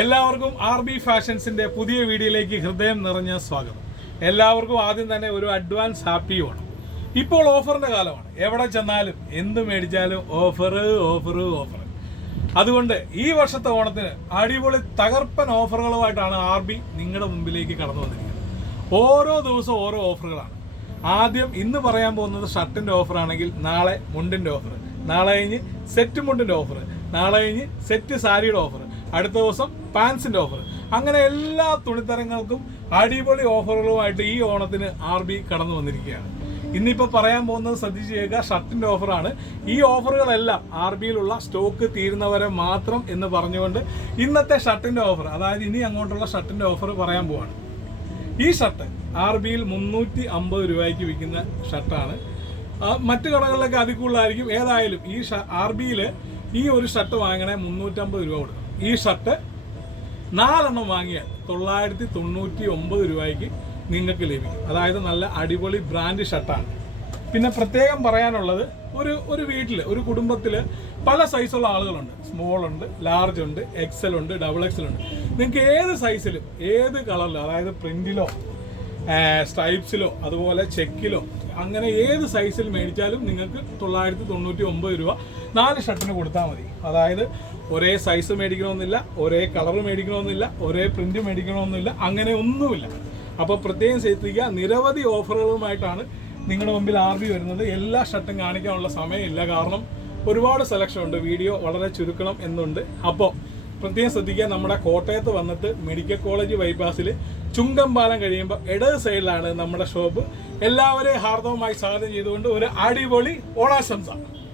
എല്ലാവർക്കും RB ഫാഷൻസിന്റെ പുതിയ വീഡിയോയിലേക്ക് ഹൃദയം നിറഞ്ഞ സ്വാഗതം. എല്ലാവർക്കും ആദ്യം തന്നെ ഒരു അഡ്വാൻസ് ഹാപ്പി ഓണം. ഇപ്പോൾ ഓഫറിന്റെ കാലമാണ്. എവിടെ ചെന്നാലും എന്ത് മേടിച്ചാലും ഓഫർ. അതുകൊണ്ട് ഈ വർഷത്തെ ഓണത്തിന് അടിപൊളി തകർപ്പൻ ഓഫറുകളുമായിട്ടാണ് RB നിങ്ങളുടെ മുമ്പിലേക്ക് കടന്നു വന്നിരിക്കുന്നത്. ഓരോ ദിവസവും ഓരോ ഓഫറുകളാണ്. ആദ്യം ഇന്ന് പറയാൻ പോകുന്നത് ഷർട്ടിന്റെ ഓഫർ ആണെങ്കിൽ നാളെ മുണ്ടിന്റെ ഓഫർ, നാളെ കഴിഞ്ഞ് സെറ്റ് മുണ്ടിന്റെ ഓഫർ, നാളെ കഴിഞ്ഞ് സെറ്റ് സാരിയുടെ ഓഫർ, അടുത്ത ദിവസം പാൻസിന്റെ ഓഫർ. അങ്ങനെ എല്ലാ തുണിത്തരങ്ങൾക്കും അടിപൊളി ഓഫറുകളുമായിട്ട് ഈ ഓണത്തിന് RB കടന്നു വന്നിരിക്കുകയാണ്. ഇന്നിപ്പോൾ പറയാൻ പോകുന്നത് ശ്രദ്ധിച്ചു കേൾക്കുക, ഷർട്ടിന്റെ ഓഫറാണ്. ഈ ഓഫറുകളെല്ലാം RBയിലുള്ള സ്റ്റോക്ക് തീരുന്നവരെ മാത്രം എന്ന് പറഞ്ഞുകൊണ്ട് ഇന്നത്തെ ഷർട്ടിന്റെ ഓഫർ, അതായത് ഇനി അങ്ങോട്ടുള്ള ഷർട്ടിന്റെ ഓഫർ പറയാൻ പോവാണ്. ഈ ഷർട്ട് RBയിൽ 350 രൂപയ്ക്ക് വിൽക്കുന്ന ഷർട്ടാണ്. മറ്റു കടകളിലൊക്കെ അതിൽ കൂടുതലായിരിക്കും. ഏതായാലും ഈ RBയിൽ ഈ ഒരു ഷർട്ട് വാങ്ങണേ 350 രൂപ കൊടുക്കണം. ഈ ഷർട്ട് 4 എണ്ണം വാങ്ങിയാൽ 999 രൂപയ്ക്ക് നിങ്ങൾക്ക് ലഭിക്കും. അതായത് നല്ല അടിപൊളി ബ്രാൻഡ് ഷർട്ടാണ്. പിന്നെ പ്രത്യേകം പറയാനുള്ളത്, ഒരു വീട്ടിൽ ഒരു കുടുംബത്തിൽ പല സൈസുള്ള ആളുകളുണ്ട്. സ്മോൾ ഉണ്ട്, ലാർജ് ഉണ്ട്, XL ഉണ്ട്, XXL ഉണ്ട്. നിങ്ങൾക്ക് ഏത് സൈസിലും ഏത് കളറിലും, അതായത് പ്രിന്റിലോ സ്ട്രൈപ്സിലോ അതുപോലെ ചെക്കിലോ അങ്ങനെ ഏത് സൈസിൽ മേടിച്ചാലും നിങ്ങൾക്ക് 999 രൂപ 4 ഷർട്ടിന് കൊടുത്താൽ മതി. അതായത് ഒരേ സൈസ് മേടിക്കണമെന്നില്ല, ഒരേ കളർ മേടിക്കണമെന്നില്ല, ഒരേ പ്രിന്റ് മേടിക്കണമെന്നില്ല, അങ്ങനെ ഒന്നുമില്ല. അപ്പോൾ പ്രത്യേകം ശ്രദ്ധിക്കുക, നിരവധി ഓഫറുകളുമായിട്ടാണ് നിങ്ങളുടെ മുമ്പിൽ RB വരുന്നത്. എല്ലാ ഷർട്ടും കാണിക്കാനുള്ള സമയമില്ല, കാരണം ഒരുപാട് സെലക്ഷൻ ഉണ്ട്, വീഡിയോ വളരെ ചുരുക്കണം എന്നുണ്ട്. അപ്പോൾ പ്രത്യേകം ശ്രദ്ധിക്കുക, നമ്മുടെ കോട്ടയത്ത് വന്നിട്ട് മെഡിക്കൽ കോളേജ് ബൈപ്പാസിൽ ചുങ്കമ്പാലം കഴിയുമ്പോൾ ഇടത് സൈഡിലാണ് നമ്മുടെ ഷോപ്പ്. എല്ലാവരെയും ഹാർദവമായി സ്വാഗതം ചെയ്തുകൊണ്ട് ഒരു അടിപൊളി ഓണാശംസ.